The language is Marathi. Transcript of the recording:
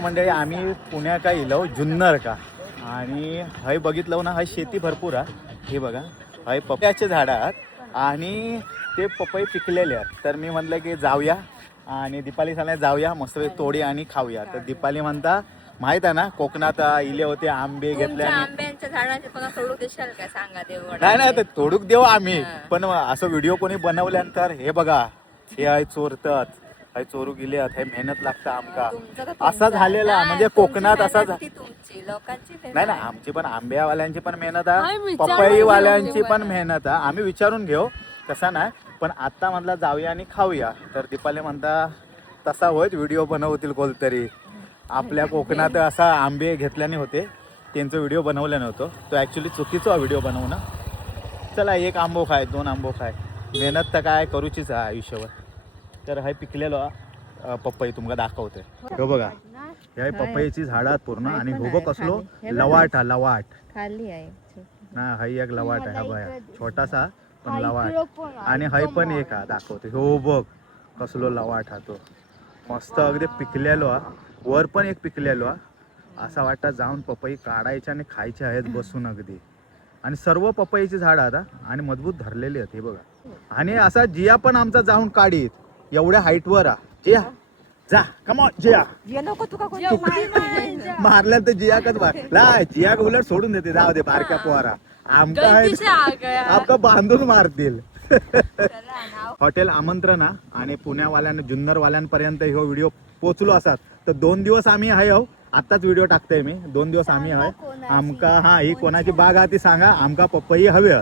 मंडळी आम्ही पुण्या का इलो जुन्नर का आणि हय बघितलं ना, हय शेती भरपूर आहे. हे बघा, हय पपयाचे झाड आहेत आणि ते पपई पिकलेले आहेत. तर मी म्हटलं की जाऊया आणि दीपाली सांगल्या जाऊया मस्त तोडी आणि खाऊया. तर दीपाली म्हणता माहित आहे ना, कोकणात इले होते आंबे घेतले आणि आंब्यांच्या झाडाचे पण तोडू देशाल का सांगा देव. नाही तर तोडूक देऊ आम्ही, पण असं व्हिडिओ कोणी बनवल्यानंतर हे बघा हे आहे चोरतात, हे चोरू गेले, हे मेहनत लागतं आमका असा झालेला. म्हणजे कोकणात असा लोकांची नाही ना, आमची पण आंब्यावाल्यांची पण मेहनत आहे, पपईवाल्यांची पण मेहनत आहे. आम्ही विचारून घेऊ तसा नाही, पण आता म्हटलं जाऊया आणि खाऊया. तर दीपाली म्हणता तसा होय व्हिडिओ बनवतील कोणतरी. आपल्या कोकणात असा आंबे घेतल्याने होते, त्यांचा व्हिडिओ बनवला नव्हतो तो. ॲक्च्युली चुकीचा व्हिडिओ बनवणं. चला एक आंबो खाय, 2 आंबो खाय, मेहनत तर काय करूचीच आहे आयुष्यभर. तर हे पिकलेलो पपई तुमका दाखवते. हो बघा, हे पपईची झाडात पूर्ण आणि हो कसलो लवाट हा, लवाट खाली आहे ना, हाई एक लवाट आहे. हा बघा छोटासा पण लवाट. आणि हाई पण एक हा दाखवते. हो बघ कसलो लवाट हा तो, मस्त अगदी पिकलेलो हा. वर पण एक पिकलेलो हा. असा वाटतं जाऊन पपई काढायच्या आणि खायचे आहेत बसून अगदी. आणि सर्व पपईची झाड आता आणि मजबूत धरलेली आहेत. हे बघा, आणि असा जिया पण आमचा जाऊन काढीत एवढ्या हाईटवर हा. जिया जा, कम ऑन जिया. मारल्या तर जिया कच ला, जिया उलट सोडून देते, जाऊ दे बारक्या पोहारा आमका बांधून मारतील. हॉटेल आमंत्रण आणि पुण्यावाल्यानं जुन्नरवाल्यांपर्यंत हो व्हिडिओ पोचलो असतात तर 2 दिवस आम्ही आहे. हो आत्ताच व्हिडिओ टाकतोय मी, 2 दिवस आम्ही आहे. आमका ही कोणाची बाग आहे ती सांगा, आमका पपई हवे.